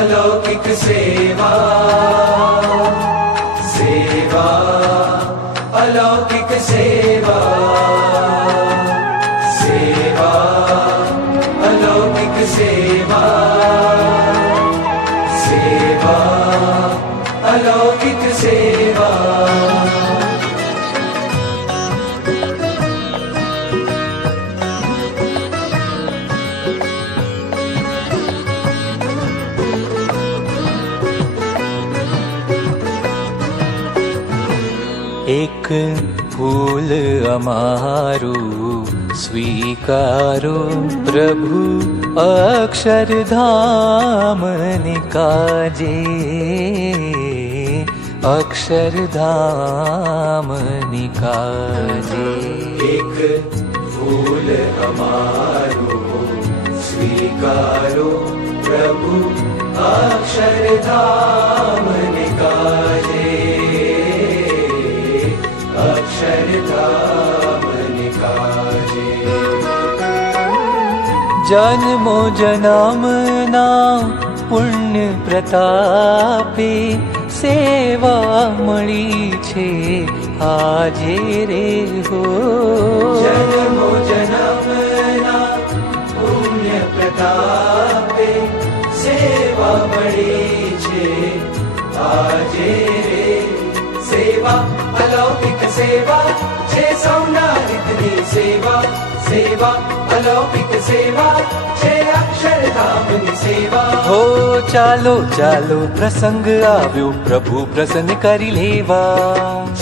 अलौकिक सेवा सेवा अलौकिक सेवा सेवा अलौकिक सेवा सेवा अलौकिक सेवा। एक फूल अमारू स्वीकारो प्रभु अक्षरधाम निकाजे अक्षरधाम निकाजे। एक फूल अमारू स्वीकारो प्रभु अक्षरधाम निकाजे अक्षरधाम निकाजे। जन्मो जन्मना पुण्य प्रतापे सेवा मळी छे આજે રે હો। जन्मो जन्मना पुण्य प्रतापे सेवा मळी छे આજે रे। सेवा अलौकिक सेवा छे सौना रीतनी सेवा सेवा अलौकिक सेवा छे अक्षरधामनी सेवा। हो चालो चालो प्रसंग આવ્યો પ્રભુ પ્રસન્ન કરી લેવા।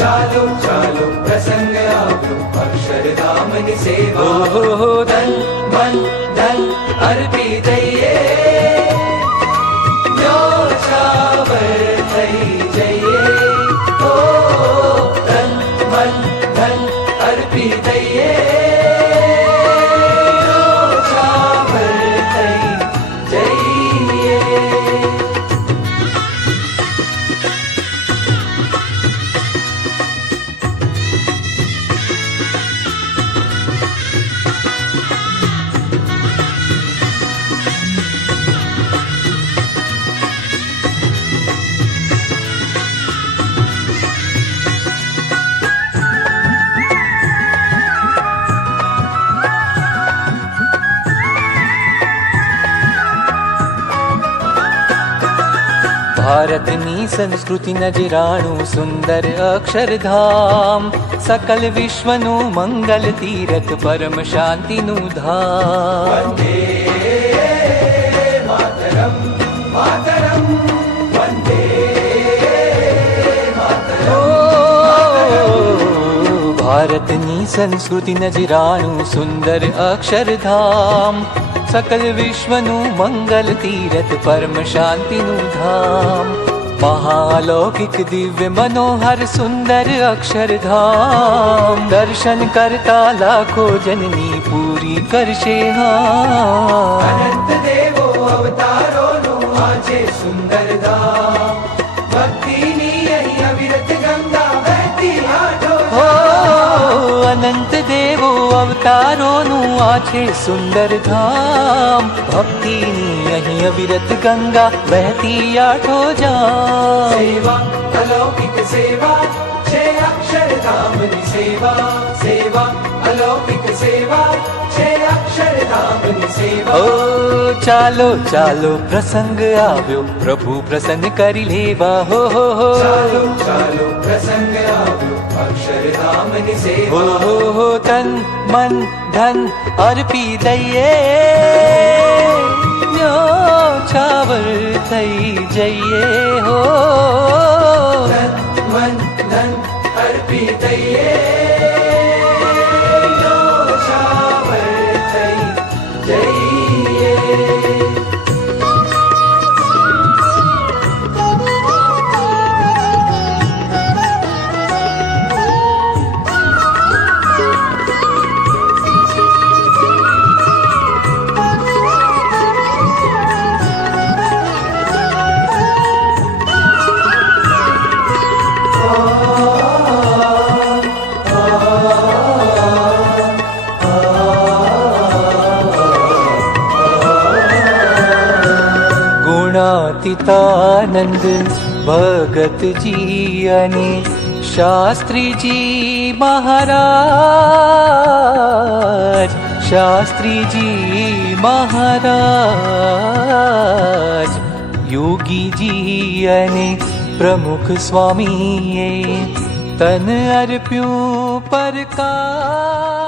चालो चालो प्रसंग આવ્યો अक्षरधामनी सेवा। हो धन मन धन अर्पी दઈએ न्योछावर થઈ જઈએ। ओ धन मन धन अर्पी दઈએ न्योछावर થઈ જઈએ। ભારતની સંસ્કૃતિ નજરાણું સુંદર અક્ષરધામ સકલ વિશ્વનું મંગલ તીરથ પરમ શાંતિનું ધામ। वन्दे मातरम मातरम वन्दे ભારતની સંસ્કૃતિ નજરાણું સુંદર અક્ષરધામ सकल विश्वनु मंगल तीरथ परम शांतिनु धाम। महालौकिक दिव्य मनोहर सुंदर अक्षरधाम दर्शन करता लाखो जननी पूरी करशे हाँ। अनंत देवो अवतारोनु आजे सुंदर धाम भक्तिनी अहीं अविरत गंगा बहती आठो अनंत देवो अवतारोनु आछे सुंदर धाम भक्तिनी अहीं अविरत गंगा बहती आठो जाम। सेवा अलौकिक सेवा छे अक्षरधामनी सेवा सेवा अलौकिक सेवा छे अक्षरधामनी सेवा। ओ चालो चालो प्रसंग આવ્યો પ્રભુ પ્રસન્ન કરી લેવા। हो चालो चालो प्रसंग આવ્યો अक्षरधामनी सेवा। हो तन मन धन अर्पी દઈએ ન્યોછાવર થઈ જઈએ हो। तन मन धन अर्पी दઈએ न्योछावर થઈ જઈએ। સચ્ચિતાનંદ ભગતજી અને શાસ્ત્રીજી મહારાજ, શાસ્ત્રીજી મહારાજ, યોગીજી અને પ્રમુખ સ્વામીએ તન અર્પ્યું પરકાર.